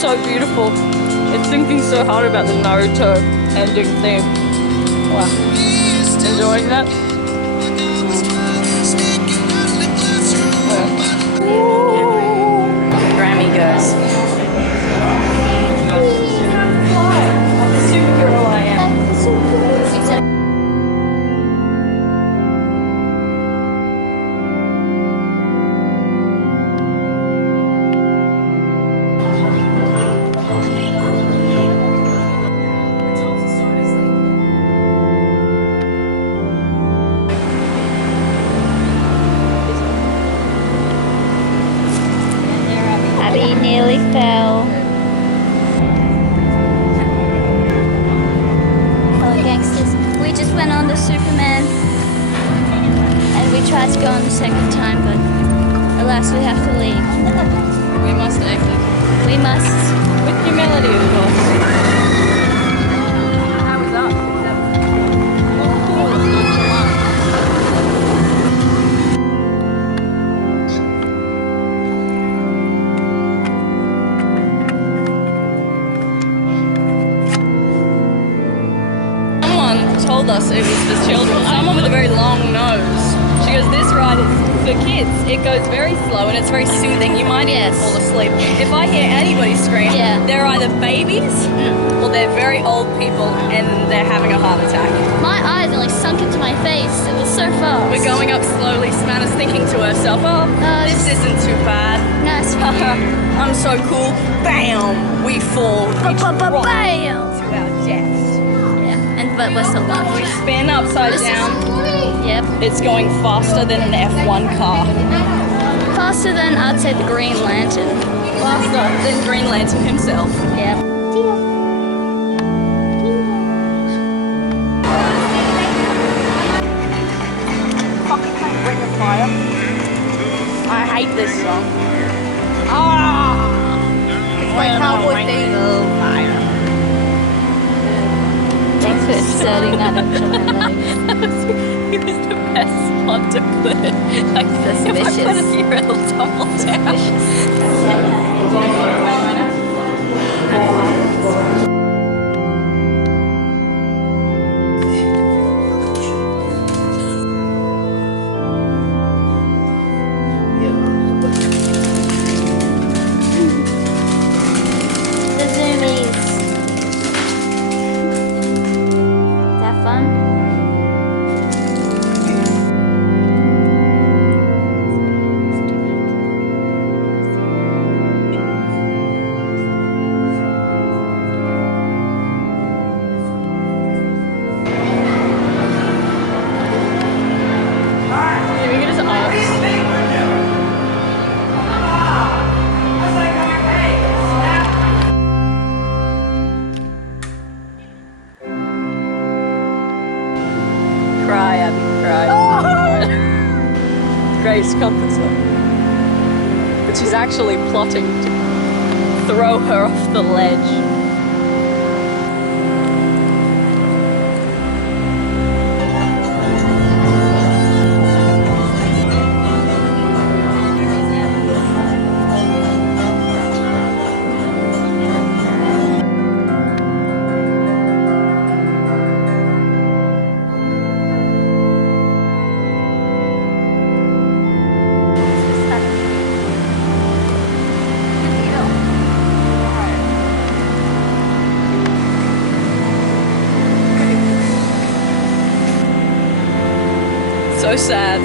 so beautiful. It's thinking so hard about the Naruto ending theme. Wow. Enjoying that? Grammy goes. Like the superhero I am. Abby nearly fell. Oh, gangsters. We just went on the Superman and we tried to go on the second time, but alas, we have to leave. We must exit. We must. With humility, of course. How was that? Told us it was for children. Someone with a very long nose. She goes, this ride is for kids. It goes very slow and it's very soothing. You might even fall asleep. If I hear anybody scream, they're either babies or they're very old people and they're having a heart attack. My eyes only sunk into my face. It was so fast. We're going up slowly. Savannah's thinking to herself, oh, this isn't too bad. Nice. I'm so cool. Bam! We fall. We drop Bam! to our deaths. But we're still alive. We spin upside down. Yep. It's going faster than an F1 car. Faster than, I'd say, the Green Lantern. Faster than Green Lantern himself. Yep. Fucking Ring of Fire. I hate this song. Ah! It's my cowboy thing. Fire. Thanks for inserting that into my legs. It was the best spot to put it. Like, Suspicious. if I put it here, it'll tumble down. The zoomies. Is that fun? We can just ask. Cry, Abby, cry. Grace comforts her. But she's actually plotting to throw her off the ledge. So sad.